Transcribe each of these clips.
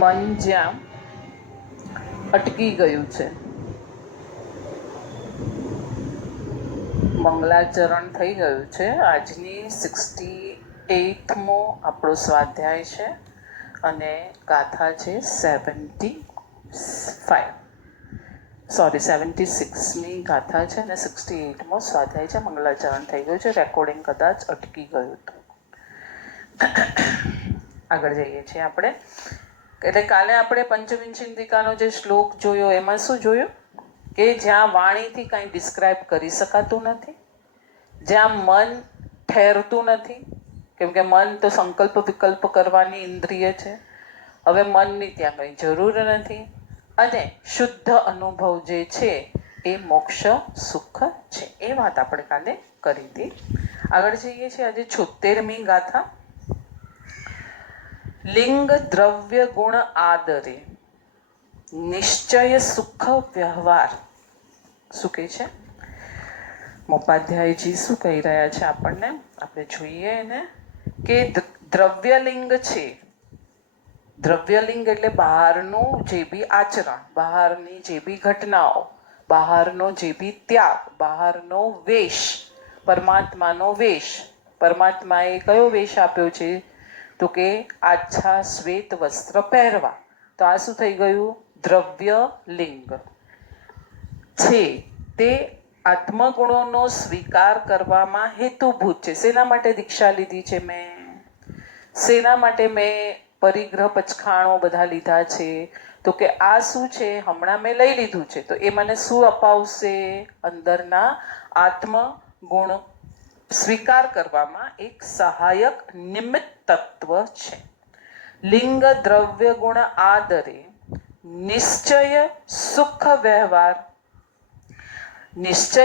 મન જ્યાં અટકી ગયું છે. મંગલાચરણ થઈ ગયું છે. આજની 68મો આપણો સ્વાધ્યાય છે અને ગાથા છે 76ની ગાથા છે અને 68મો સ્વાધ્યાય છે. મંગલાચરણ થઈ ગયું છે. રેકોર્ડિંગ કદાચ અટકી ગયું હતું. આગળ જઈએ છીએ આપણે. એટલે કાલે આપણે પંચવિંશિન્દિકાનો જે શ્લોક જોયો એમાં શું જોયું કે જ્યાં વાણીથી કંઈ ડિસ્ક્રાઇબ કરી શકાતું નથી, જ્યાં મન ઠેરતું નથી, કેમ કે મન તો સંકલ્પ વિકલ્પ કરવાની ઇન્દ્રિય છે. હવે મનની ત્યાં કંઈ જરૂર નથી અને શુદ્ધ અનુભવ જે છે એ મોક્ષ સુખ છે. એ વાત આપણે કાલે કરી હતી. આગળ જઈએ છીએ આજે 76મી ગાથા. લિંગ દ્રવ્ય ગુણ આદરે નિશ્ચય સુખ વ્યવહાર. શું કહે છે મોપાધ્યાયજી? શું કહી રહ્યા છે આપણને? આપણે જોઈએ એને કે દ્રવ્યલિંગ છે. દ્રવ્યલિંગ એટલે બહારનું જે બી આચરણ, બહારની જે બી ઘટનાઓ, બહારનો જે બી ત્યાગ, બહારનો વેશ, પરમાત્માનો વેશ. પરમાત્માએ કયો વેશ આપ્યો છે? તો કે આછા શ્વેત વસ્ત્ર પહેરવા. તો આ શું થઈ ગયું? દ્રવ્ય લિંગ છે. તે આત્મગુણોનો સ્વીકાર કરવામાં હેતુભૂત છે. શેના માટે દીક્ષા લીધી છે મેં? શેના માટે મેં પરિગ્રહ પચખાણો બધા લીધા છે? તો કે આ શું છે? હમણાં મેં લઈ લીધું છે તો એ મને શું અપાવશે? અંદરના આત્મગુણ સ્વીકાર કરવામાં એક સહાયક નિમિત્ત તત્વ છે. લિંગ દ્રવ્ય ગુણ આદરે નિશ્ચય સુખ વ્યવહાર. નિશ્ચય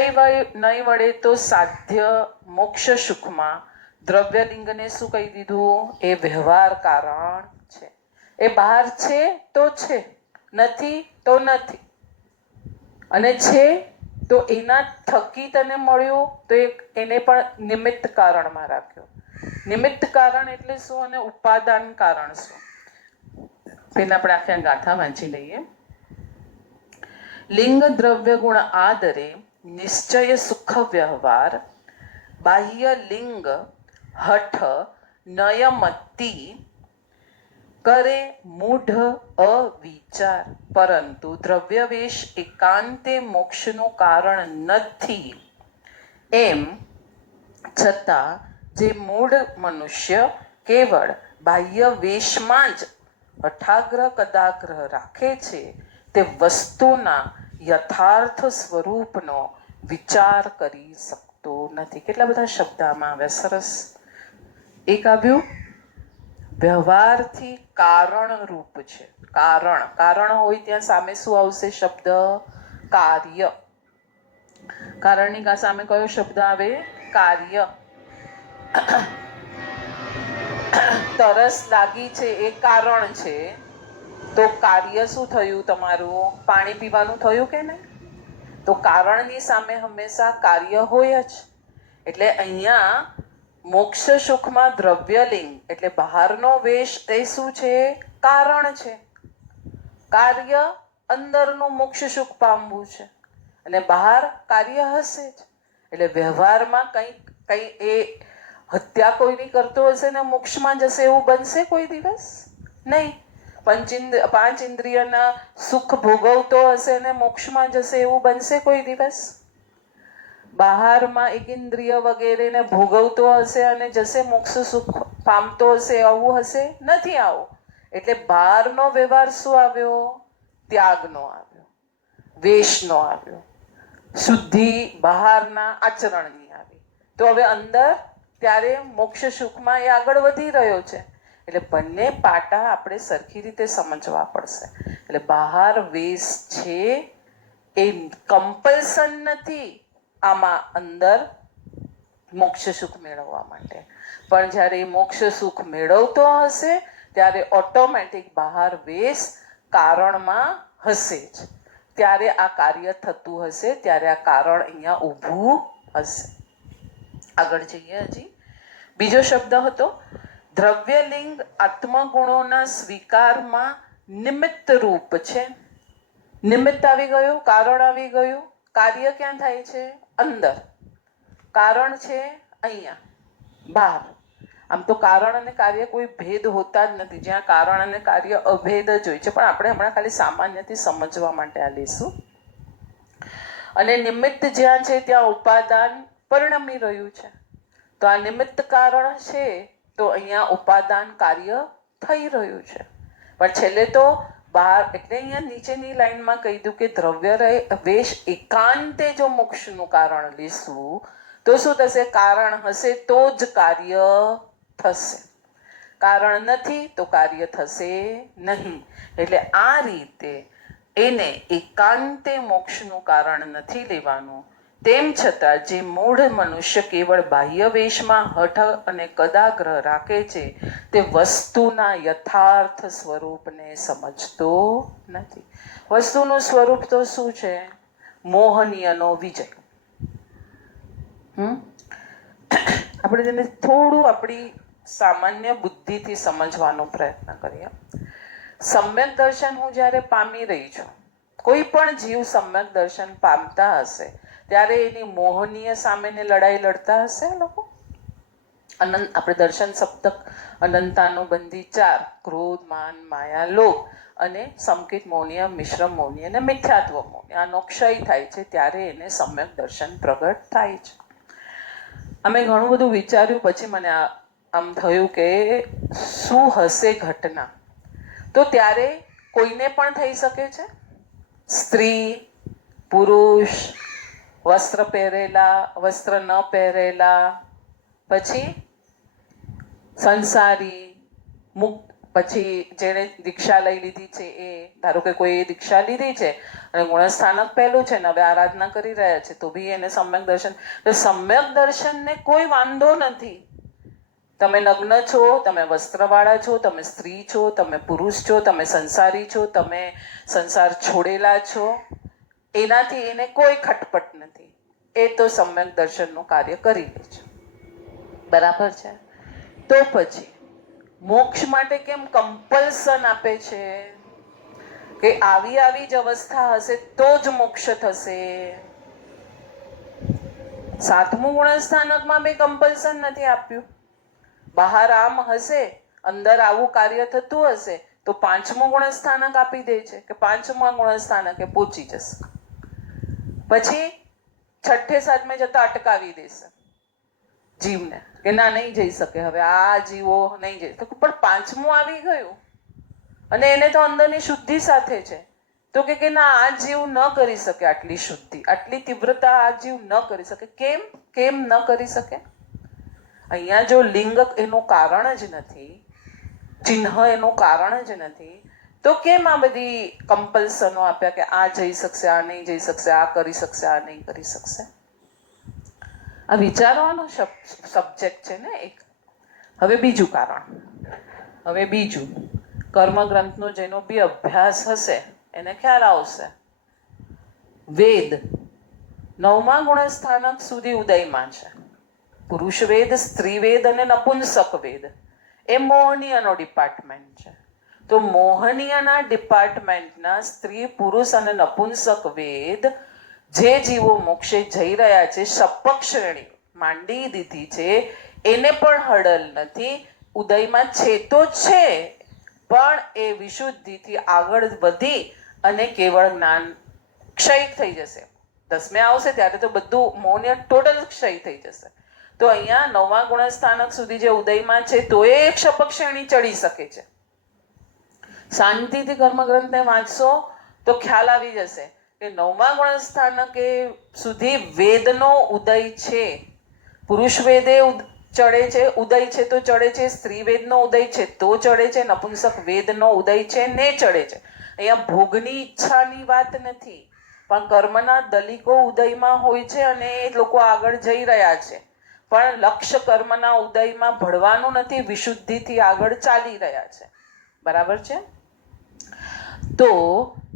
નહીં વળે તો સાધ્ય મોક્ષ સુખમાં દ્રવ્યલિંગને શું કહી દીધું? એ વ્યવહાર કારણ છે. એ બહાર છે તો છે, નથી તો નથી. અને છે તો એના થકી તને મળ્યું તો એને પણ નિમિત્ત કારણમાં રાખ્યો. નિમિત્ત કારણ એટલે શું અને ઉપાદાન કારણ શું? પેલા આપણે આખી ગાથા વાંચી લઈએ. લિંગ દ્રવ્ય ગુણ આદરે નિશ્ચય સુખ વ્યવહાર બાહ્ય લિંગ હઠ નયમતી કરે મૂઢ અવિચાર. પરંતુ દ્રવ્યવેશ એકાંતે મોક્ષનું કારણ નથી એમ છતાં જે મૂઢ મનુષ્ય કેવળ બાહ્ય વેશમાં જ હઠાગ્રહ કદાગ્રહ રાખે છે તે વસ્તુના યથાર્થ સ્વરૂપનો વિચાર કરી શકતો નથી. કેટલા બધા શબ્દ આમાં આવ્યા, સરસ. એક આવ્યું વ્યવહારથી કારણ રૂપ છે. કારણ કારણ હોય ત્યાં સામે શું આવશે? શબ્દ કાર્ય. કારણની સામે કયો શબ્દ આવે? કાર્ય. તરસ લાગી છે એ કારણ છે તો કાર્ય શું થયું તમારું? પાણી પીવાનું થયું કે નહીં? તો કારણની સામે હંમેશા કાર્ય હોય જ. એટલે અહીંયા મોક્ષ સુખમાં દ્રવ્યલિંગ એટલે બહારનો વેશ એ શું છે? કારણ છે. કાર્ય અંદરનું મોક્ષ સુખ પામવું છે અને બહાર કાર્ય હશે જ. એટલે વ્યવહારમાં કઈ એ હત્યા કોઈની કરતો હશે ને મોક્ષમાં જશે એવું બનશે કોઈ દિવસ? નહીં. પાંચ ઇન્દ્રિયના સુખ ભોગવતો હશે ને મોક્ષમાં જશે એવું બનશે કોઈ દિવસ? બહારમાં એક ઇન્દ્રિય વગેરેને ભોગવતો હશે અને જશે મોક્ષ સુખ પામતો હશે, આવું હશે? નથી આવું. એટલે બહારનો વ્યવહાર શું આવ્યો? ત્યાગનો આવ્યો, વેશનો આવ્યો, શુદ્ધિ બહારના આચરણની આવી. તો હવે અંદર ત્યારે મોક્ષ સુખમાં એ આગળ વધી રહ્યો છે. એટલે બંને પાટા આપણે સરખી રીતે સમજવા પડશે. એટલે બહાર વેશ છે એ કમ્પલ્સન નથી આમાં અંદર મોક્ષ સુખ મેળવવા માટે. પણ જ્યારે એ મોક્ષ સુખ મેળવતો હશે ત્યારે ઓટોમેટિક બહાર વેશ કારણમાં હશે જ. ત્યારે આ કાર્ય થતું હશે, ત્યારે આ કારણ અહીંયા ઊભું હશે. આગળ જઈએ. હજી બીજો શબ્દ હતો દ્રવ્યલિંગ આત્મગુણોના સ્વીકારમાં નિમિત્ત રૂપ છે. નિમિત્ત આવી ગયું, કારણ આવી ગયું. કાર્ય ક્યાં થાય છે? અંદર. કારણ છે અહીંયા બહાર. આમ તો કારણ અને કાર્ય કોઈ ભેદ હોતા જ નથી, જ્યાં કારણ અને કાર્ય અભેદ જ હોય છે, પણ આપણે હમણાં ખાલી સામાન્યથી સમજવા માટે આ લઈશું. અને નિમિત્ત જ્યાં છે ત્યાં ઉપાદાન પરિણમી રહ્યું છે. તો આ નિમિત્ત કારણ છે, તો અહીંયા ઉપાદાન કાર્ય થઈ રહ્યું છે. પણ છેલ્લે તો બહાર, એટલે અહીંયા નીચેની લાઈનમાં કહી દઉં કે દ્રવ્ય વેશ એકાંતે જો મોક્ષનું કારણ લેશું તો શું થશે? કારણ હશે તો જ કાર્ય થશે, કારણ નથી તો કાર્ય થશે નહીં. એટલે આ રીતે એને એકાંતે મોક્ષનું કારણ નથી લેવાનું. તેમ છતાં જે મૂઢ મનુષ્ય કેવળ બાહ્ય વેશમાં હઠ અને કદાગ્રહ રાખે છે તે વસ્તુના યથાર્થ સ્વરૂપને સમજતો નથી. વસ્તુનું સ્વરૂપ તો શું છે? મોહનીયનો વિજય. આપણે તેને થોડું આપણી સામાન્ય બુદ્ધિથી સમજવાનો પ્રયત્ન કરીએ. સમ્યક દર્શન હું જ્યારે પામી રહી છું, કોઈ પણ જીવ સમ્યક દર્શન પામતા હશે ત્યારે એની મોહનીય સામેને લડાઈ લડતા હશે લોકો. અનંત, આપણે દર્શન સપ્તક અનંતાનુબંધી 4 ક્રોધ, માન, માયા, લોભ અને સંકેત મૌન્ય, મિશ્ર મૌન્ય અને મિથ્યાત્વ મૌન્ય, આનો ક્ષય થાય છે ત્યારે એને સમ્યક દર્શન પ્રગટ થાય છે. અમે ઘણું બધું વિચાર્યું, પછી મને આમ થયું કે શું હશે ઘટના. તો ત્યારે કોઈને પણ થઈ શકે છે. સ્ત્રી, પુરુષ, વસ્ત્ર પહેરેલા, વસ્ત્ર ન પહેરેલા, પછી સંસારી, મુક્ત, પછી જેણે દીક્ષા લઈ લીધી છે એ, ધારો કે કોઈ દીક્ષા લીધી છે અને ગુણસ્થાનક પહેલું છે ને હવે આરાધના કરી રહ્યા છે તો બી એને સમ્યક દર્શન. તો સમ્યક દર્શનને કોઈ વાંધો નથી. તમે નગ્ન છો, તમે વસ્ત્રવાળા છો, તમે સ્ત્રી છો, તમે પુરુષ છો, તમે સંસારી છો, તમે સંસાર છોડેલા છો, એનાથી એને કોઈ ખટપટ નથી. એ તો સમ્યક દર્શનનું કાર્ય કરી લે છે. બરાબર છે? તો પછી મોક્ષ માટે કેમ કમ્પલ્સન આપે છે કે આવી આવી જ અવસ્થા હશે તો જ મોક્ષ થશે? 7મું ગુણસ્થાનકમાં મેં કમ્પલ્સન નથી આપ્યું. બહાર આમ હશે, અંદર આવું કાર્ય થતું હશે તો 5મું ગુણસ્થાનક આપી દે છે કે 5મા ગુણસ્થાનકે પહોંચી જશે. પછી 6ઠે 7મે જતા અટકાવી દેશે જીવને કે ના, નહીં જઈ શકે, હવે આ જીવો નહીં જઈ શકે. પણ 5મું આવી ગયું અને એને તો અંદરની શુદ્ધિ સાથે છે, તો કે ના, આ જીવ ન કરી શકે આટલી શુદ્ધિ, આટલી તીવ્રતા આ જીવ ન કરી શકે. કેમ ન કરી શકે? અહીંયા જો લિંગ એનું કારણ જ નથી, ચિહ્ન એનું કારણ જ નથી, તો કેમ આ બધી કમ્પલ્સનો આપ્યા કે આ જઈ શકશે, આ નહીં જઈ શકશે, આ કરી શકશે, આ નહીં કરી શકશે? આ વિચારવાનો સબ્જેક્ટ છે ને એક. હવે બીજું કારણ, હવે બીજું કર્મગ્રંથનો જેનો બી અભ્યાસ હશે એને ખ્યાલ આવશે. વેદ 9મા ગુણસ્થાનક સુધી ઉદયમાં છે. પુરુષ વેદ, સ્ત્રી વેદ અને નપુંસક વેદ એ મોહનીયનો ડિપાર્ટમેન્ટ છે. તો મોહનીયના ડિપાર્ટમેન્ટના સ્ત્રી, પુરુષ અને નપુંસક વેદ જે જીવો મોક્ષે જઈ રહ્યા છે, સપક શ્રેણી માંડી દીધી છે, એને પણ હડલ નથી. ઉદયમાં છે તો છે, પણ એ વિશુદ્ધિથી આગળ વધી અને કેવળ જ્ઞાન ક્ષય થઈ જશે. 10મે આવશે ત્યારે તો બધું મોહનીય ટોટલ ક્ષય થઈ જશે. તો અહીંયા 9મા ગુણસ્થાનક સુધી જે ઉદયમાં છે તો એ એક શપક શ્રેણી ચડી શકે છે. શાંતિથી કર્મગ્રંથને વાંચશો તો ખ્યાલ આવી જશે કે 9મા ગુણસ્થાનકે સુધી વેદનો ઉદય છે. પુરુષ વેદે ચડે છે, ઉદય છે તો ચડે છે, સ્ત્રી વેદનો ઉદય છે તો ચડે છે, નપુંસક વેદનો ઉદય છે ને ચડે છે. અહીંયા ભોગની ઈચ્છાની વાત નથી, પણ કર્મના દલિકો ઉદયમાં હોય છે અને એ લોકો આગળ જઈ રહ્યા છે. પણ લક્ષ્ય કર્મના ઉદયમાં ભળવાનું નથી, વિશુદ્ધિથી આગળ ચાલી રહ્યા છે. બરાબર છે? તો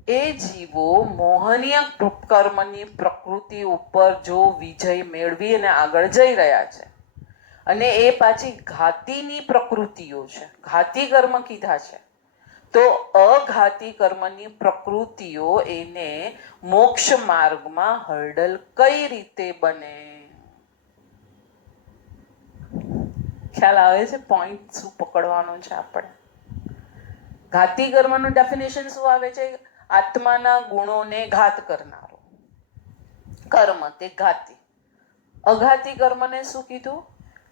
એ જીવો મોહનીય કર્મની પ્રકૃતિ ઉપર જો વિજય મેળવી અને આગળ જઈ રહ્યા છે, અને એ પાછી ઘાતીની પ્રકૃતિઓ છે, ઘાતી કર્મ કીધા છે, તો અઘાતી કર્મની પ્રકૃતિઓ એને મોક્ષ માર્ગમાં હર્ડલ કઈ રીતે બને? ખ્યાલ આવે છે? પોઈન્ટ શું પકડવાનો છે આપણે? ઘાતી કર્મનું ડેફિનેશન શું આવે છે? આત્માના ગુણોને ઘાત કરનારો કર્મ, તે ઘાતી. અઘાતી કર્મને શું કીધું?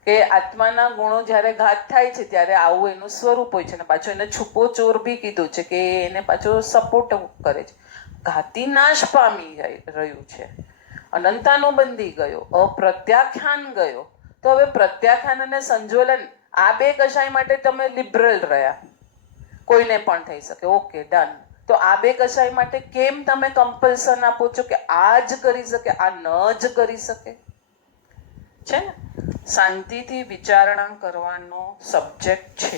કે આત્માના ગુણો જ્યારે ઘાત થાય છે ત્યારે આવું એનું સ્વરૂપ હોય છે. અને પાછો એને છુપો ચોર બી કીધું છે કે એને પાછો સપોર્ટ કરે છે. ઘાતી નાશ પામી રહ્યું છે, અનંતાનુબંધી ગયો, અપ્રત્યાખ્યાન ગયો. તો હવે પ્રત્યાખ્યાન અને સંજોલન આ બે કશાય માટે તમે લિબરલ રહ્યા. કોઈને પણ થઈ શકે, ઓકે ડન. તો આ બે કશાય માટે કેમ તમે કમ્પલ્સન આપો છો કે આ જ કરી શકે, આ ન જ કરી શકે? છે ને, શાંતિથી વિચારણા કરવાનો સબ્જેક્ટ છે.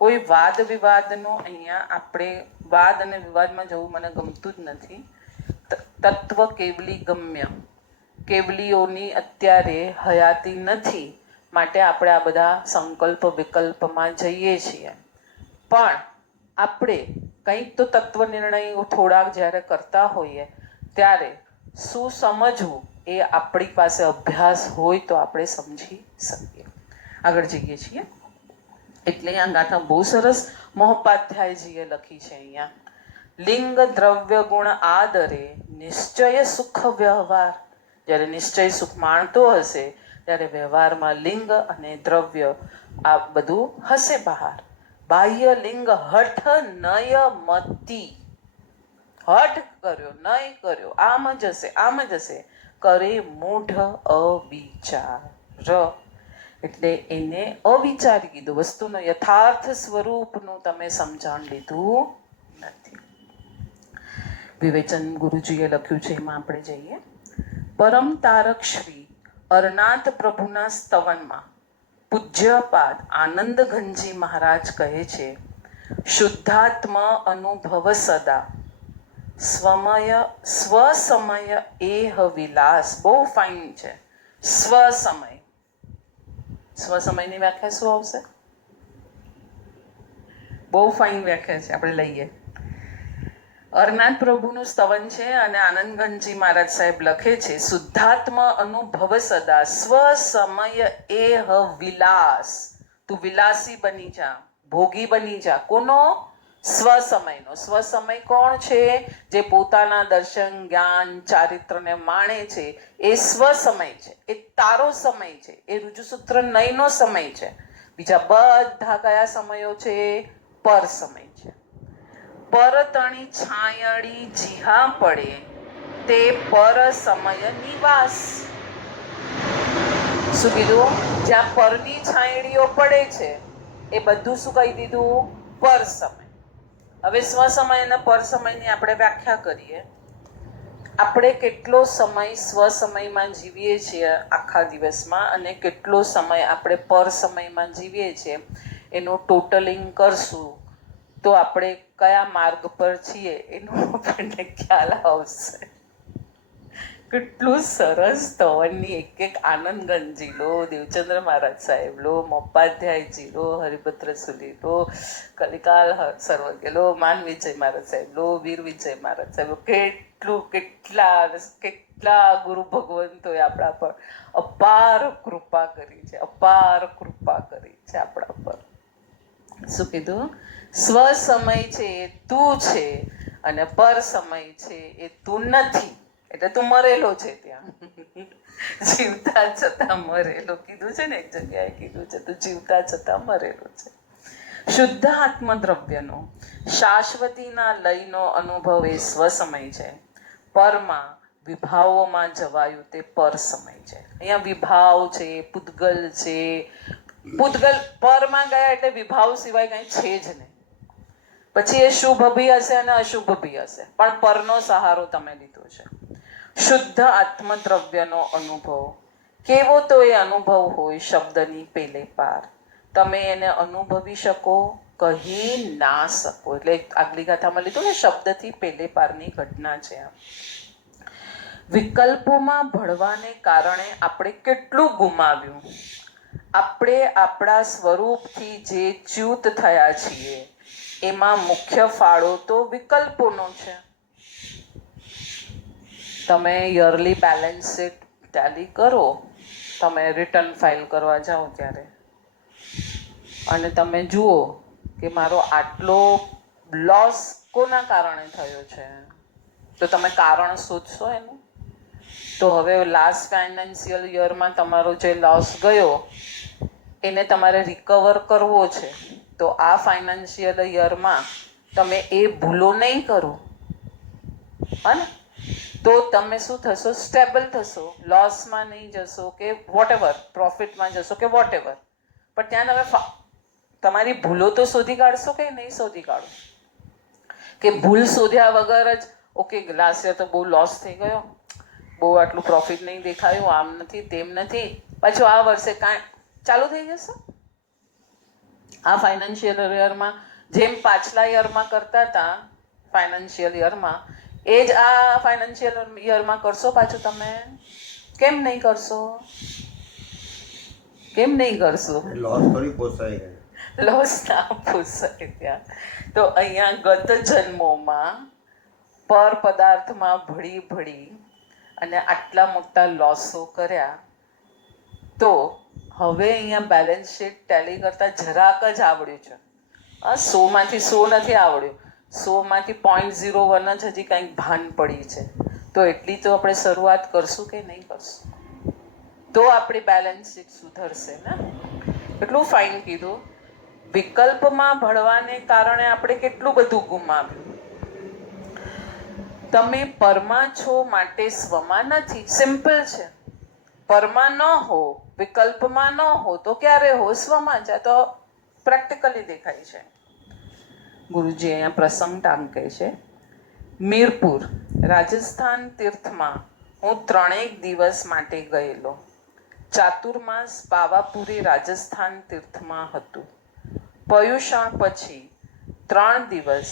કોઈ વાદ વિવાદનો અહીંયા આપણે વાદ અને વિવાદમાં જવું મને ગમતું જ નથી. તત્વ કેવલી ગમ્ય, કેવલીઓની અત્યારે હયાતી નથી, માટે આપણે આ બધા સંકલ્પ વિકલ્પમાં જઈએ છીએ. પણ આપણે કંઈક તો તત્વ નિર્ણયો થોડાક જ્યારે કરતા હોઈએ ત્યારે શું સમજવું એ આપણી પાસે અભ્યાસ હોય તો આપણે સમજી શકીએ. આગળ જઈએ છીએ. એટલે આ ગાથા બહુ સરસ મહોપાધ્યાયજીએ લખી છે. અહીંયા લિંગ દ્રવ્ય ગુણ આદરે નિશ્ચય સુખ વ્યવહાર. જ્યારે નિશ્ચય સુખ માણતો હશે ત્યારે વ્યવહારમાં લિંગ અને દ્રવ્ય આ બધું હશે બહાર. બાહ્ય લિંગ હઠ નય મતી. હઠ કર્યો, નય કર્યો, આમ જ હશે, આમ જ હશે, કરે મૂઢ અવિચાર. એટલે એને અવિચારી કીધું. વસ્તુનું યથાર્થ સ્વરૂપનું તમે સમજણ લીધું નથી. વિવેચન ગુરુજીએ લખ્યું છે, એમાં આપણે જઈએ. પરમ તારક શ્રી અરનાથ પ્રભુના સ્તવનમાં પૂજ્યપાદ આનંદ ઘનજી મહારાજ કહે છે, શુદ્ધાત્મ અનુભવ સદા સ્વસમય એહ વિલાસ. બહુ ફાઇન છે. સ્વસમય. સ્વસમયની વ્યાખ્યા શું આવશે? બહુ ફાઇન વ્યાખ્યા છે, આપણે લઈએ. અરનાથ પ્રભુનું સ્તવન છે અને આનંદગંજી મહારાજ સાહેબ લખે છે, શુદ્ધાત્મ અનુભવ સદા સ્વસમય એહ વિલાસ. તું વિલાસી બની જા, ભોગી બની જા. કોનો? સ્વસમયનો. સ્વસમય કોણ છે? જે પોતાના દર્શન, જ્ઞાન, ચારિત્રને માણે છે એ સ્વસમય છે. એ તારો સમય છે. એ ઋજુસૂત્ર નયનો સમય છે. બીજા બધા કયા સમયો છે? પર સમય છે. પરતણી છાયડી જીહા પડે તે પર સમય નિવાસ. શું કીધું? જ્યાં પરની છાયડીઓ પડે છે એ બધું શું કહી દીધું? પર સમય. હવે સ્વસમય અને પર સમયની આપણે વ્યાખ્યા કરીએ. આપણે કેટલો સમય સ્વસમયમાં જીવીએ છીએ આખા દિવસમાં અને કેટલો સમય આપણે પર સમયમાં જીવીએ છીએ એનું ટોટલિંગ કરશું તો આપણે કયા માર્ગ પર છીએ એનો આપણને ખ્યાલ આવશે. કેટલું સરસ સ્તવનની એક એક આનંદગંજી લો, દેવચંદ્ર મહારાજ સાહેબ લો, મોપાધ્યાયજી લો, હરિભદ્ર સુલી લો, કલિકાલ સર્વજ્ઞ લો, માન વિજય મહારાજ સાહેબ લો, વીર વિજય મહારાજ સાહેબ લો. કેટલા ગુરુ ભગવંતોએ આપણા પર અપાર કૃપા કરી છે, અપાર કૃપા કરી છે આપણા પર. શું કીધું? સ્વસમય છે એ તું છે અને પર સમય છે એ તું નથી. એટલે તું મરેલો છે ત્યાં. જીવતા છતાં મરેલો કીધું છે ને, એક જગ્યાએ કીધું છે, તું જીવતા છતાં મરેલો છે. શુદ્ધ આત્મદ્રવ્યનો શાશ્વતીના લયનો અનુભવ એ સ્વસમય છે. પરમાં વિભાવોમાં જવાયું તે પર સમય છે. અહીંયા વિભાવ છે, પૂતગલ છે. પૂતગલ પરમાં ગયા એટલે વિભાવ સિવાય કઈ છે જ નહીં. પછી એ શુભ ભી હશે અને અશુભ ભી હશે, પણ પરનો સહારો તમે લીધો છે. શુદ્ધ આત્મદ્રવ્યનો અનુભવ કેવો? તો એ અનુભવ હોય શબ્દની પેલે પાર. તમે એને અનુભવી શકો, કહી ના શકો. એટલે આગલી ગાથામાં લીધું ને, શબ્દથી પેલે પારની ઘટના છે. વિકલ્પોમાં ભળવાને કારણે આપણે કેટલું ગુમાવ્યું. આપણે આપણા સ્વરૂપથી જે ચ્યુત થયા છીએ એમાં મુખ્ય ફાળો તો વિકલ્પોનો છે. તમે યરલી બેલેન્સ શીટ ટેલી કરો, તમે રિટર્ન ફાઇલ કરવા જાઓ ત્યારે, અને તમે જુઓ કે મારો આટલો લોસ કોના કારણે થયો છે, તો તમે કારણ શોધશો એનું. તો હવે લાસ્ટ ફાઇનાન્શિયલ યરમાં તમારો જે લોસ ગયો એને તમારે રિકવર કરવો છે. તો આ ફાઇનાન્શિયલ યરમાં તમે એ ભૂલો નહીં કરો, અને તો તમે શું થશો, સ્ટેબલ થશો, લોસમાં નહીં જશો કે વોટેવર, પ્રોફિટમાં જશો કે વોટેવર. પણ ત્યાં તમે તમારી ભૂલો તો શોધી કાઢશો કે નહીં શોધી કાઢો, કે ભૂલ શોધ્યા વગર જ ઓકે લાસ્ટ યર તો બહુ લોસ થઈ ગયો, બહુ આટલું પ્રોફિટ નહીં દેખાયું, આમ નથી તેમ નથી, પાછું આ વર્ષે કાંઈ ચાલુ થઈ જશે. આ ફાઇનાન્શિયલ યરમાં જેમ પાછલા યરમાં કરતા હતા ફાઇનાન્શિયલ યરમાં, એ જ આ ફાઇનાન્શિયલ યરમાં કરશો પાછું તમે. કેમ નહીં કરશો? કેમ નહીં કરશો? લોસ થોડી પોસાય. લોસ ના પોસાય ત્યાં. તો અહીંયા ગત જન્મોમાં પર પદાર્થમાં ભળી ભળી અને આટલા મોટા લોસો કર્યા, તો હવે અહીંયા બેલેન્સ શીટ ટેલી કરતાં જરાક જ આવડ્યું છે. 100માંથી 100 નથી આવડ્યું, 100માંથી 0.01 જ હજી કંઈક ભાન પડી છે. તો એટલી તો આપણે શરૂઆત કરશું કે નહીં કરશું, તો આપણી બેલેન્સ શીટ સુધરશે ને. એટલું ફાઇન કીધું. વિકલ્પમાં ભળવાને કારણે આપણે કેટલું બધું ગુમાવ્યું. તમે પરમાં છો માટે સ્વમાં નથી. સિમ્પલ છે. પરમાં ન હો, વિકલ્પમાં ન હો તો ક્યારે હો? સ્વમાં છે. તો પ્રેક્ટિકલી દેખાય છે. ગુરુજી અહીંયા પ્રસંગ ટાંકે છે. મીરપુર રાજસ્થાન તીર્થમાં હું 3 દિવસ માટે ગયેલો. ચાતુર્માસ પાવાપુરી રાજસ્થાન તીર્થમાં હતું. પયુષણ પછી 3 દિવસ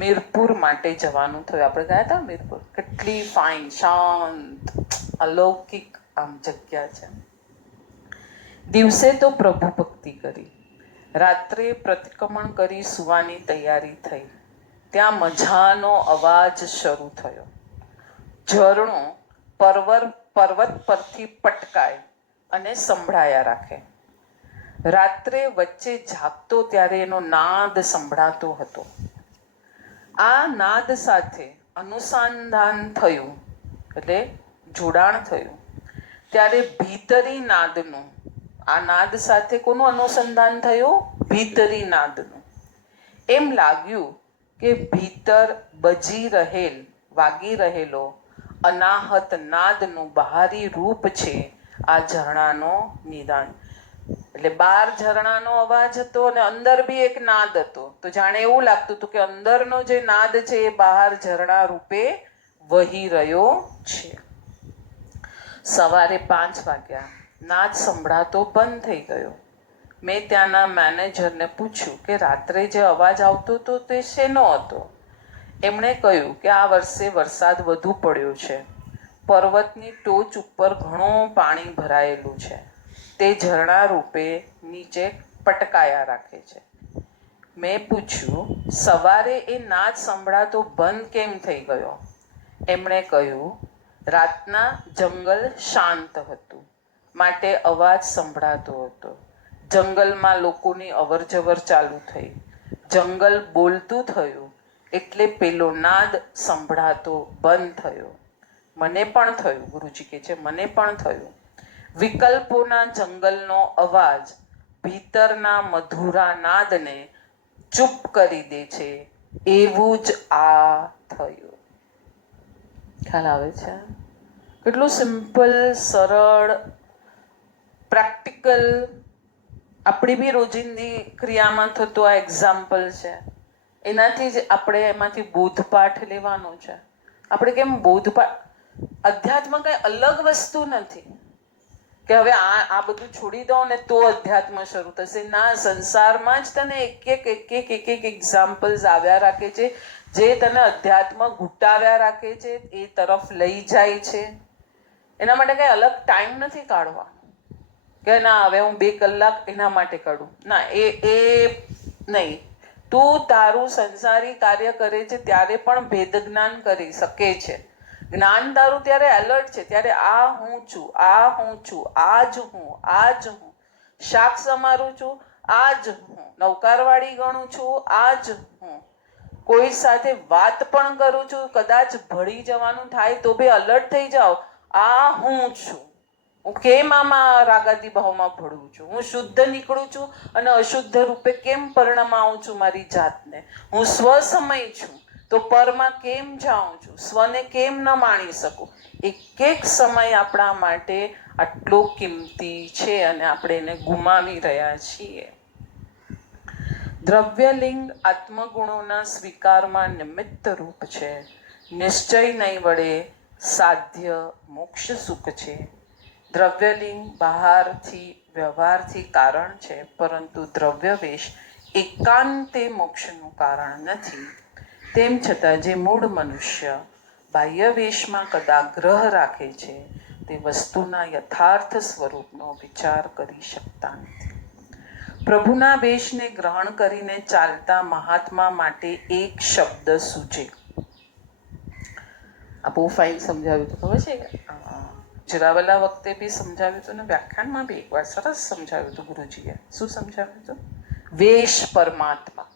મીરપુર માટે જવાનું થયું. આપણે ગયા હતા મીરપુર. કેટલી ફાઇન, શાંત, અલૌકિક આમ જગ્યા છે. દિવસે તો પ્રભુ ભક્તિ કરી, રાત્રે પ્રતિક્રમણ કરી સુવાની તૈયારી થઈ. ત્યાં મજાનો અવાજ શરૂ થયો. ઝરણું પર્વત પરથી પટકાય અને સંભળાયા રાખે. રાત્રે વચ્ચે જાગતો ત્યારે એનો નાદ સંભળાતો હતો. આ નાદ સાથે અનુસંધાન થયું, એટલે જોડાણ થયું. ત્યારે ભીતરી નાદનું, આ નાદ સાથે કોનું અનુસંધાન થયું? ભીતરી નાદનું. એમ લાગ્યું કે ભીતર બજી રહેલ, વાગી રહેલો અનાહત નાદનું બહારી રૂપ છે આ ઝરણાનો નિદાન. એટલે બહાર ઝરણાનો અવાજ હતો અને અંદર બી એક નાદ હતો. તો જાણે એવું લાગતું હતું કે અંદરનો જે નાદ છે એ બહાર ઝરણા રૂપે વહી રહ્યો છે. સવારે 5 વાગ્યા નાદ સંભળાતો બંધ થઈ ગયો. મેં ત્યાંના મેનેજરને પૂછ્યું કે રાત્રે જે અવાજ આવતો હતો તે શેનો હતો? એમણે કહ્યું કે આ વર્ષે વરસાદ વધુ પડ્યો છે, પર્વતની ટોચ ઉપર ઘણું પાણી ભરાયેલું છે, તે ઝરણા રૂપે નીચે પટકાયા રાખે છે. મેં પૂછ્યું સવારે એ નાદ સંભળાતો બંધ કેમ થઈ ગયો? એમણે કહ્યું રાતના જંગલ શાંત હતું માટે અવાજ સંભળાતો હતો. જંગલમાં લોકોની અવરજવર ચાલુ થઈ, જંગલ બોલતું થયું એટલે પેલો નાદ સંભળાતો બંધ થયો. મને પણ થયું, ગુરુજી કહે છે, મને પણ થયું. વિકલ્પોના જંગલનો અવાજ ભીતરના મધુરા નાદને ચૂપ કરી દે છે, એવું જ આ થયું. ખ્યાલ આવે છે? કેટલું સિમ્પલ, સરળ, પ્રેક્ટિકલ, આપણી બી રોજિંદી ક્રિયામાં થતું આ એક્ઝામ્પલ છે. એનાથી જ આપણે એમાંથી બોધપાઠ લેવાનો છે. આપણે કેમ બોધપાઠ, અધ્યાત્મ કઈ અલગ વસ્તુ નથી કે હવે આ બધું છોડી દો ને તો અધ્યાત્મ શરૂ થશે. ના, સંસારમાં જ તને એક એક્ઝામ્પલ્સ આવ્યા રાખે છે જે તને અધ્યાત્મ ઘૂંટાવ્યા રાખે છે, એ તરફ લઈ જાય છે. એના માટે કઈ અલગ ટાઈમ નથી કાઢવાનો કે ના હવે હું 2 કલાક એના માટે કાઢું. ના, એ નહીં. તું તારું સંસારી કાર્ય કરે છે ત્યારે પણ ભેદ જ્ઞાન કરી શકે છે. જ્ઞાન તારું ત્યારે એલર્ટ છે, ત્યારે આ હું છું, આ હું છું, આ જ હું, આ જ હું. શાક સમારું છું, આ જ હું. નૌકારવાળી ગણું છું, આ જ હું. કોઈ સાથે વાત પણ કરું છું, કદાચ ભળી જવાનું થાય તો બી અલર્ટ થઈ જાઓ, આ હું છું. હું કેમ આમાં રાગાદી ભાવમાં ભળું છું? હું શુદ્ધ નીકળું છું અને અશુદ્ધ રૂપે કેમ પરિણમાવું છું મારી જાતને? હું સ્વસમય છું તો પરમાં કેમ જાઉં છું? સ્વને કેમ ન માણી શકું? એક એક સમય આપણા માટે આટલો કિંમતી છે અને આપણે એને ગુમાવી રહ્યા છીએ. દ્રવ્યલિંગ આત્મગુણોના સ્વીકારમાં નિમિત્ત રૂપ છે. નિશ્ચય નહીં વડે સાધ્ય મોક્ષ સુખ છે. દ્રવ્યલિંગ બહારથી વ્યવહારથી કારણ છે, પરંતુ દ્રવ્યવેશ એકાંતે મોક્ષનું કારણ નથી. તેમ છતાં જે મૂળ મનુષ્ય બાહ્ય વેશમાં કદાચ ગ્રહ રાખે છે તે વસ્તુના યથાર્થ સ્વરૂપનો વિચાર કરી શકતા નથી. પ્રભુના વેશને ગ્રહણ કરીને ચાલતા મહાત્મા માટે એક શબ્દ સૂચે. આ બહુ ફાઇન સમજાવ્યું હતું, ખબર છે? જરાવેલા વખતે બી સમજાવ્યું હતું ને વ્યાખ્યાનમાં બી એકવાર સરસ સમજાવ્યું હતું ગુરુજીએ. શું સમજાવ્યું હતું? વેશ પરમાત્મા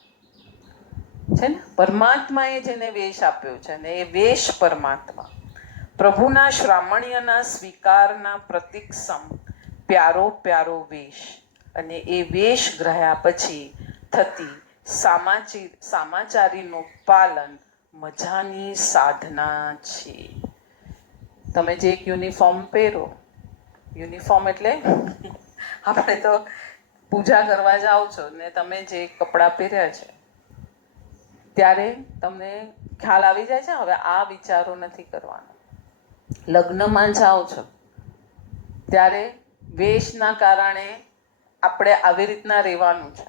છે ને, પરમાત્માએ જેને વેશ આપ્યો છે ને એ વેશ પરમાત્મા. પ્રભુના શ્રામણ્યના સ્વીકારના પ્રતીક સમ પ્યારો પ્યારો વેશ અને એ વેશ ગ્રહ્યા પછી થતી સામાચારીનું પાલન મજાની સાધના છે. તમે જે એક યુનિફોર્મ પહેરો, યુનિફોર્મ એટલે આપણે તો પૂજા કરવા જાઓ છો ને તમે જે કપડાં પહેર્યા છે ત્યારે તમને ખ્યાલ આવી જાય છે હવે આ વિચારો નથી કરવાનો. લગ્નમાં જાઓ છો ત્યારે વેશના કારણે આપણે આવી રીતના રહેવાનું છે.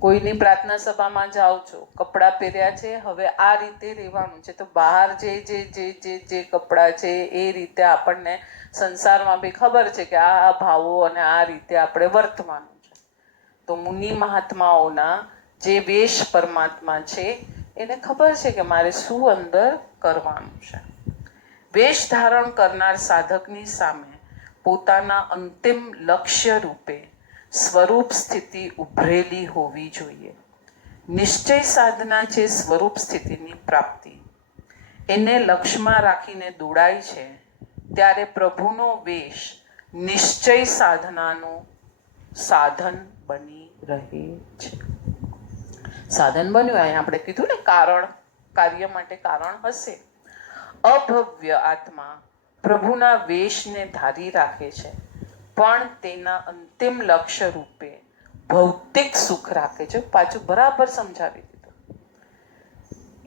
કોઈની પ્રાર્થના સભામાં જાઓ છો, કપડાં પહેર્યા છે, હવે આ રીતે રહેવાનું છે. તો બહાર જે કપડાં છે એ રીતે આપણને સંસારમાં બી ખબર છે કે આ ભાવો અને આ રીતે આપણે વર્તવાનું છે. તો મુનિ મહાત્માઓના જે વેશ પરમાત્મા છે એને ખબર છે કે મારે શું અંદર કરવાનું છે. વેશ ધારણ કરનાર સાધકની સામે પોતાના અંતિમ લક્ષ્ય રૂપે સ્વરૂપ સ્થિતિ ઉભરેલી હોવી જોઈએ. નિશ્ચય સાધના છે સ્વરૂપ સ્થિતિની પ્રાપ્તિ. એને લક્ષ્યમાં રાખીને દોડાય છે ત્યારે પ્રભુનો વેશ નિશ્ચય સાધનાનું સાધન બની રહે છે. સાધન બન્યું, અહીંયા આપણે કીધું ને કારણ, કાર્ય માટે કારણ હશે. અભવ્ય આત્મા પ્રભુના વેશને ધારી રાખે છે પણ તેના અંતિમ લક્ષ્ય રૂપે ભૌતિક સુખ રાખે છે. પાછું બરાબર સમજાવી દીધું.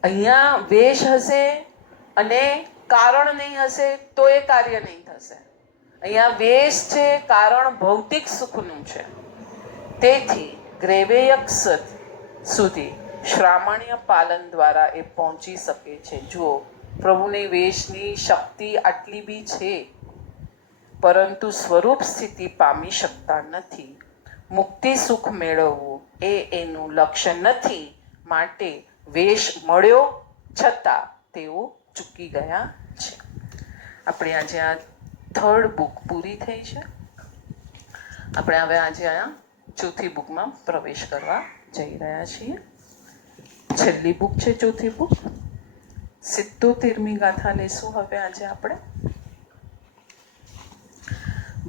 અહીંયા વેશ હશે અને કારણ નહીં હશે તો એ કાર્ય નહીં થશે. અહીંયા વેશ છે, કારણ ભૌતિક સુખનું છે. તેથી ગ્રેવેયક સુધી શ્રામણ્ય પાલન દ્વારા એ પહોંચી શકે છે. જુઓ, પ્રભુની વેશની શક્તિ આટલી બી છે પરંતુ સ્વરૂપ સ્થિતિ પામી શકતા નથી. મુક્તિ સુખ મેળવવું એ એનું લક્ષ્ય નથી, માટે વેશ મળ્યો છતાં તેઓ ચૂકી ગયા છે. આપણે આજે આ 3rd બુક પૂરી થઈ છે. આપણે હવે આજે આ 4થી બુકમાં પ્રવેશ કરવા જઈ રહ્યા છીએ. છેલ્લી બુક છે 4થી બુક. 77મી ગાથા લેશું હવે આજે આપણે.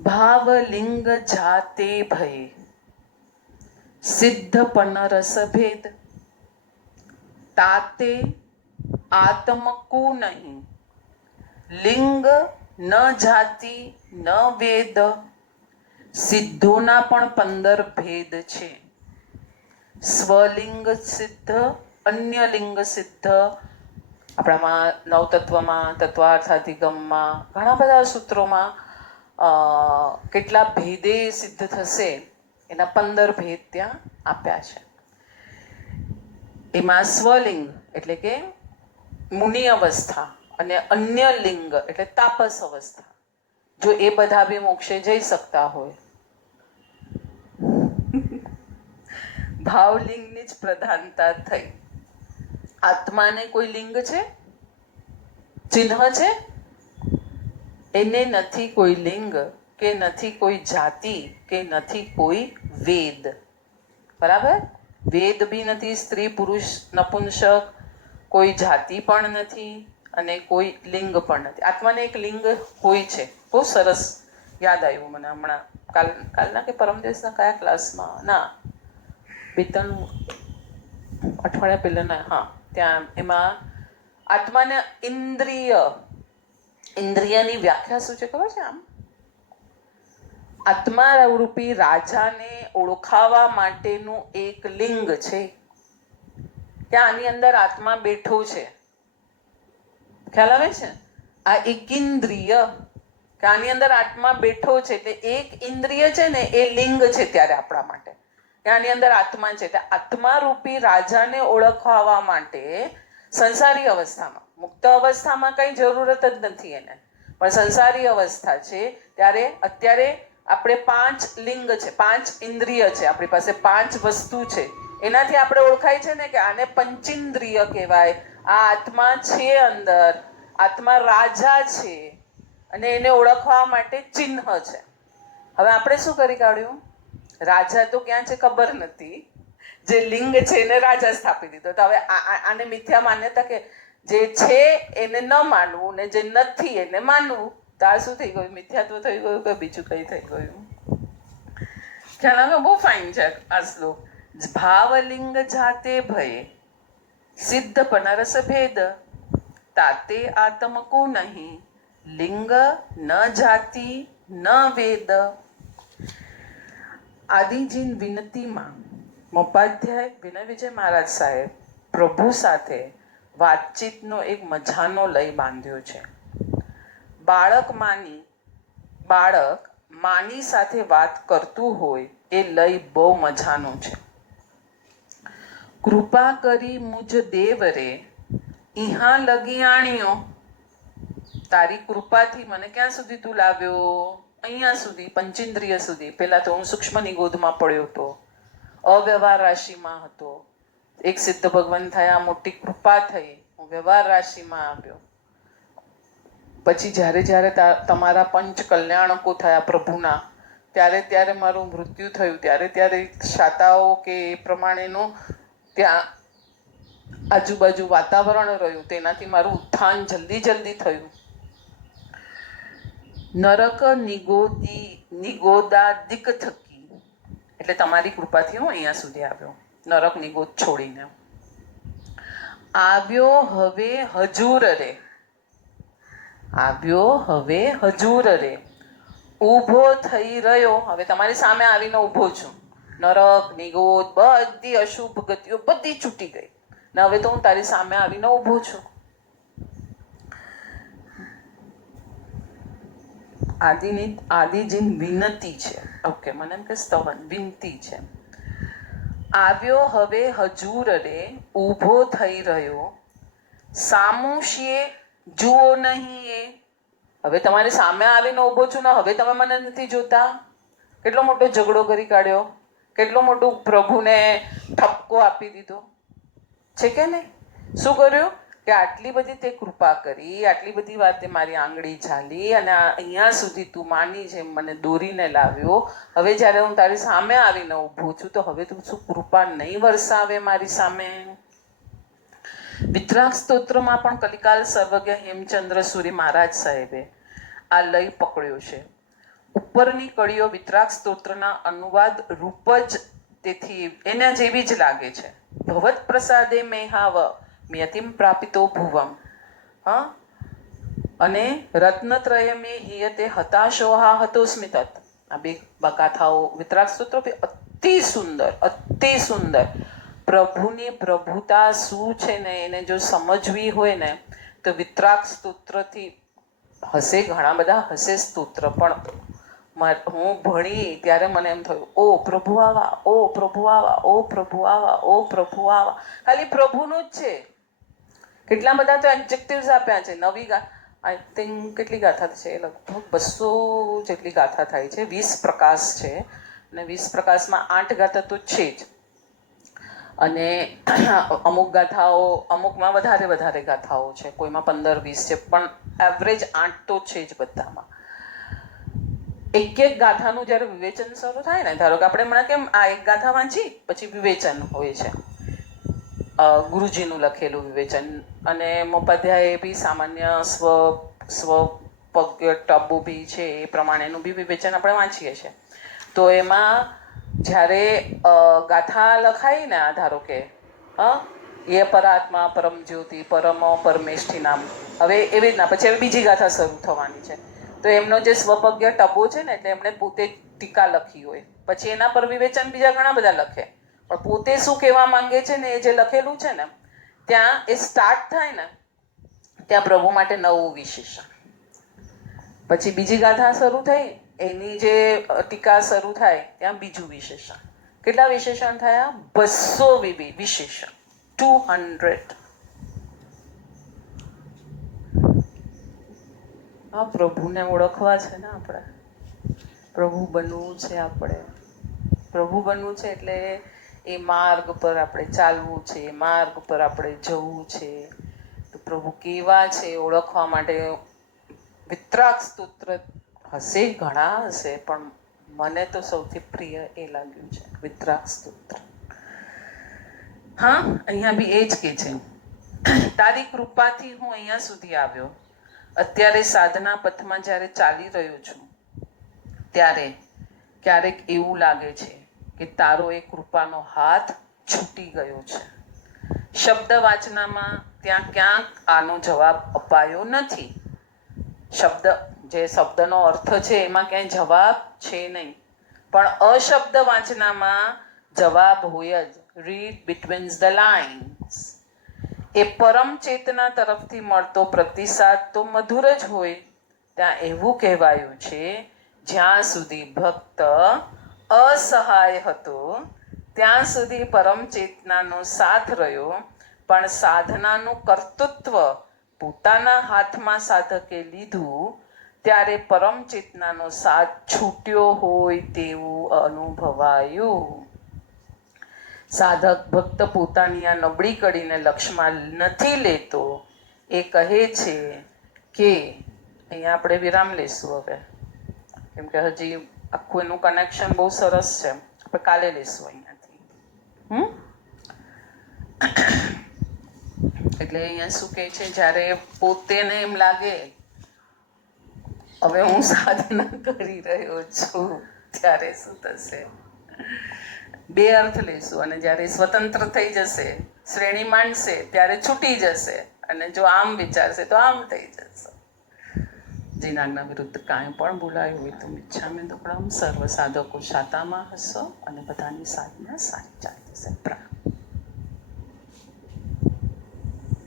ભાવલિંગ જાતે ભય સિદ્ધ પનરસ ભેદ તાતે આત્મકુ નહીં લિંગ ન જાતિ ન વેદ સિદ્ધોના પણ 15 ભેદ છે. સ્વલિંગ સિદ્ધ, અન્ય લિંગ સિદ્ધ, આપણામાં નવતત્વમાં, તત્વાર્થાધિગમમાં, ઘણા બધા સૂત્રોમાં કેટલા ભેદે સિદ્ધ થશે એના 15 ભેદ ત્યાં આપ્યા છે. એમાં સ્વલિંગ એટલે કે મુનિ અવસ્થા અને અન્ય લિંગ એટલે તાપસ અવસ્થા. જો એ બધા બી મોક્ષે જઈ શકતા હોય ભાવલિંગની જ પ્રધાનતા થઈ. આત્માને કોઈ લિંગ છે, ચિહ્ન છે? એને નથી કોઈ લિંગ, કે નથી કોઈ જાતિ, કે નથી કોઈ વેદ. બરાબર? વેદ બી નથી, સ્ત્રી પુરુષ નપુંસક, કોઈ જાતિ પણ નથી અને કોઈ લિંગ પણ નથી. આત્માને એક લિંગ હોય છે. બહુ સરસ યાદ આવ્યું મને હમણાં, કાલના કે પરમ દિવસના કયા ક્લાસમાં, ના બીતન અઠવાડિયા પહેલાના, હા ત્યાં એમાં આત્માને ઇન્દ્રિયની વ્યાખ્યા શું છે ખબર છે? આમ આત્મા રૂપી રાજાને ઓળખાવા માટેનું એક લિંગ છે. ત્યાં આની અંદર આત્મા બેઠો છે. ખ્યાલ આવે છે? આ એક ઇન્દ્રિય, કે આની અંદર આત્મા બેઠો છે. તે એક ઇન્દ્રિય છે ને, એ લિંગ છે ત્યારે આપણા માટે. આની અંદર આત્મા છે. આત્મા રૂપી રાજાને ઓળખવા માટે સંસારી અવસ્થામાં, મુક્ત અવસ્થામાં કઈ જરૂરત જ નથી એને, પણ સંસારી અવસ્થા છે ત્યારે અત્યારે આપણે 5 લિંગ છે, 5 ઇન્દ્રિય છે, આપણી પાસે 5 વસ્તુ છે. એનાથી આપણે ઓળખાય છે ને કે આને પંચેન્દ્રિય કહેવાય. આ આત્મા છે અંદર, આત્મા રાજા છે અને એને ઓળખવા માટે ચિહ્ન છે. હવે આપણે શું કરી કાઢ્યું? રાજા તો ક્યાં છે ખબર નથી, જે લિંગ છે એને રાજા સ્થાપી દીધો. તો હવે આને મિથ્યા માન્યતા, કે જે છે એને ન માનવું ને જે નથી એને માનવું. તો આ શું થઈ ગયું? મિથ્યાત્વ થઈ ગયું કે બીજું કઈ થઈ ગયું? ખ્યાલ આવે? બહુ ફાઇન છે આ શ્લોક. ભાવલિંગ જાતે ભય સિદ્ધ પનરસ ભેદ, તાતે આત્મ કો નહીં લિંગ ન જાતિ ન વેદ. આદિજીન વિનતીમાં મોપાધ્યાય વિનય વિજય મહારાજ સાહેબ પ્રભુ સાથે વાતચીતનો એક મજાનો લય બાંધ્યો છે. બાળક માની સાથે વાત કરતું હોય એ લય બહુ મજાનો છે. કૃપા કરી મુજ દેવ રે ઇહા લગી આણ્યો. તારી કૃપાથી મને ક્યાં સુધી તું લાવ્યો? અહીંયા સુધી, પંચેન્દ્રિય સુધી. પેલા તો હું સૂક્ષ્મની ગોદમાં પડ્યો હતો, અવ્યવહાર રાશિમાં હતો. એક સિદ્ધ ભગવાન થયા, મોટી કૃપા થઈ, હું વ્યવહાર રાશિમાં આવ્યો. પછી જ્યારે જ્યારે તમારા પંચ કલ્યાણકો થયા પ્રભુના, ત્યારે મારું મૃત્યુ થયું, ત્યારે શાતાઓ કે એ પ્રમાણેનું ત્યાં આજુબાજુ વાતાવરણ રહ્યું, તેનાથી મારું ઉત્થાન જલ્દી થયું. નરક નિગોદાદિક થકી, એટલે તમારી કૃપાથી હું અહીંયા સુધી આવ્યો, નરક નિગોદ છોડીને. આવ્યો હવે હજૂર રે ઊભો થઈ રહ્યો. હવે તમારી સામે આવીને ઊભો છું. નરક નિગોદ બધી અશુભ ગતિઓ બધી છૂટી ગઈ ને હવે તો હું તારી સામે આવીને ઊભો છું. આદિજીન વિનતી છે. ઓકે, મને એમ કે સ્તવન વિનતી છે. આવ્યો હવે હજૂર રે ઊભો થઈ રહ્યો, સામુષ્યે જુઓ નહીં એ. હવે તમારી સામે આવીને ઊભો છું ને હવે તમે મને નથી જોતા. કેટલો મોટો ઝઘડો કરી કાઢ્યો, કેટલો મોટો પ્રભુને ઠપકો આપી દીધો છે કે નહીં? શું કર્યું કે આટલી બધી તે કૃપા કરી, આટલી બધી વાતે મારી આંગળી ઝાલી અને અહીંયા સુધી તું માની જેમ મને દોરીને લાવ્યો. હવે જ્યારે હું તારી સામે આવીને ઊભું છું તો હવે તું શું કૃપા નહીં વરસાવે મારી સામે? વિતરાગ સ્તોત્રમાં પણ કલિકાલ સર્વજ્ઞ હેમચંદ્ર સુરી મહારાજ સાહેબે આ લય પકડ્યો છે. ઉપરની કડીઓ વિતરાગ સ્તોત્રના અનુવાદ રૂપ જ તેથી એના જેવી જ લાગે છે. ભવત પ્રસાદે મેહાવ મ્યતિમ પ્રાપિતો ભુવમ. અને રત્નત્રય મે હિયતે હતાશોહા હતોસ્મિ તત. આ બે ગાથાઓ વિતરાગ સ્તોત્ર અતિ સુંદર. પ્રભુની પ્રભુતા શું છે ને એને જો સમજવી હોય ને તો વિતરાગ સ્તોત્રથી હશે. ઘણા બધા હશે સ્તોત્ર, પણ હું ભણી ત્યારે મને એમ થયું, ઓ પ્રભુ આવા, ઓ પ્રભુ આવા, ઓ પ્રભુ આવા, ઓ પ્રભુ આવા. ખાલી પ્રભુનું જ છે. કેટલા બધા તો એડજેક્ટિવ્સ આપ્યા છે. નવી આઈ થિંક કેટલી ગાથા છે? લગભગ 200 જેટલી ગાથા થાય છે. 20 પ્રકાશ છે અને 20 પ્રકાશમાં 8 ગાથા તો છે જ. અને અમુક ગાથાઓ, અમુકમાં વધારે ગાથાઓ છે, કોઈમાં 15-20 છે, પણ એવરેજ 8 તો છે જ બધામાં. એક ગાથાનું જ્યારે વિવેચન શરૂ થાય ને, ધારો કે આપણે હમણાં કેમ આ એક ગાથા વાંચી પછી વિવેચન હોય છે, ગુરુજીનું લખેલું વિવેચન, અને મોપાધ્યાયે બી સામાન્ય સ્વપગ્ય ટબુ બી છે એ પ્રમાણેનું બી વિવેચન આપણે વાંચીએ છીએ. તો એમાં જ્યારે ગાથા લખાય ને, આ ધારો કે એ પરાત્મા પરમ જ્યોતિ પરમ પરમેષ્ઠી નામ, હવે એવી રીતના પછી હવે બીજી ગાથા શરૂ થવાની છે, તો એમનો જે સ્વપગ્ય ટબો છે ને, એટલે એમણે પોતે ટીકા લખી હોય, પછી એના પર વિવેચન બીજા ઘણા બધા લખે, પણ પોતે શું કહેવા માંગે છે ને એ જે લખેલું છે ને, ત્યાં એ સ્ટાર્ટ થાય ને ત્યાં પ્રભુ માટે નવું વિશેષણ, પછી બીજી ગાથા શરૂ થઈ એની જે ટીકા શરૂ થાય ત્યાં બીજું વિશેષણ. કેટલા વિશેષણ થયા? 200 વિશેષણ, 200. હા, પ્રભુને ઓળખવા છે ને આપણે, પ્રભુ બનવું છે આપણે, પ્રભુ બનવું છે એટલે એ માર્ગ પર આપણે ચાલવું છે, એ માર્ગ પર આપણે જવું છે. તો પ્રભુ કેવા છે ઓળખવા માટે વિતરાગ સ્તોત્ર હશે, ઘણા હશે, પણ મને તો સૌથી પ્રિય એ લાગ્યું છે વિતરાગ સ્તોત્ર. હા, અહીંયા બી એ જ કે છે, તારી કૃપાથી હું અહીંયા સુધી આવ્યો. અત્યારે સાધના પથમાં જ્યારે ચાલી રહ્યો છું ત્યારે ક્યારેક એવું લાગે છે કે તારો એ કૃપાનો હાથ છૂટી ગયો છે. શબ્દ વાચનામાં ત્યાં ક્યાંક આનો જવાબ અપાયો નથી. જે શબ્દનો અર્થ છે એમાં ક્યાંય જવાબ છે નહીં, પણ અશબ્દ વાંચનામાં જવાબ હોય જ. Read between the lines. એ પરમ ચેતના તરફથી મળતો પ્રતિસાદ તો મધુર જ હોય. ત્યાં એવું કહેવાયું છે, જ્યાં સુધી ભક્ત અસહાય હતો ત્યાં સુધી પરમ ચેતનાનો સાથ રહ્યો, પણ સાધનાનું કર્તૃત્વ પોતાના હાથમાં સાધકે લીધું ત્યારે પરમ ચેતનાનો સાથ છૂટ્યો હોય તેવું અનુભવાયું. સાધક ભક્ત પોતાની આ નબળી કડીને લક્ષમાં નથી લેતો. એ કહે છે કે અહીંયા આપણે વિરામ લઈશું હવે, કેમ કે હજી આખું એનું કનેક્શન બહુ સરસ છે, આપણે કાલે લઈશું અહીંયાથી. એટલે અહીંયા શું કહે છે, જ્યારે પોતેને એમ લાગે હવે હું સાધના કરી રહ્યો છું ત્યારે શું થશે? બે અર્થ લઈશું, અને જ્યારે સ્વતંત્ર થઈ જશે, શ્રેણી માંડશે, ત્યારે છૂટી જશે, અને જો આમ વિચારશે તો આમ થઈ જશે. જીનાજ્ઞા વિરુદ્ધ કાંઈ પણ બોલાયું હોય તો મિચ્છામિ દુક્કડમ. સર્વ સાધકો શાતામાં હશો અને બધાની સાધના સારી ચાલી જશે.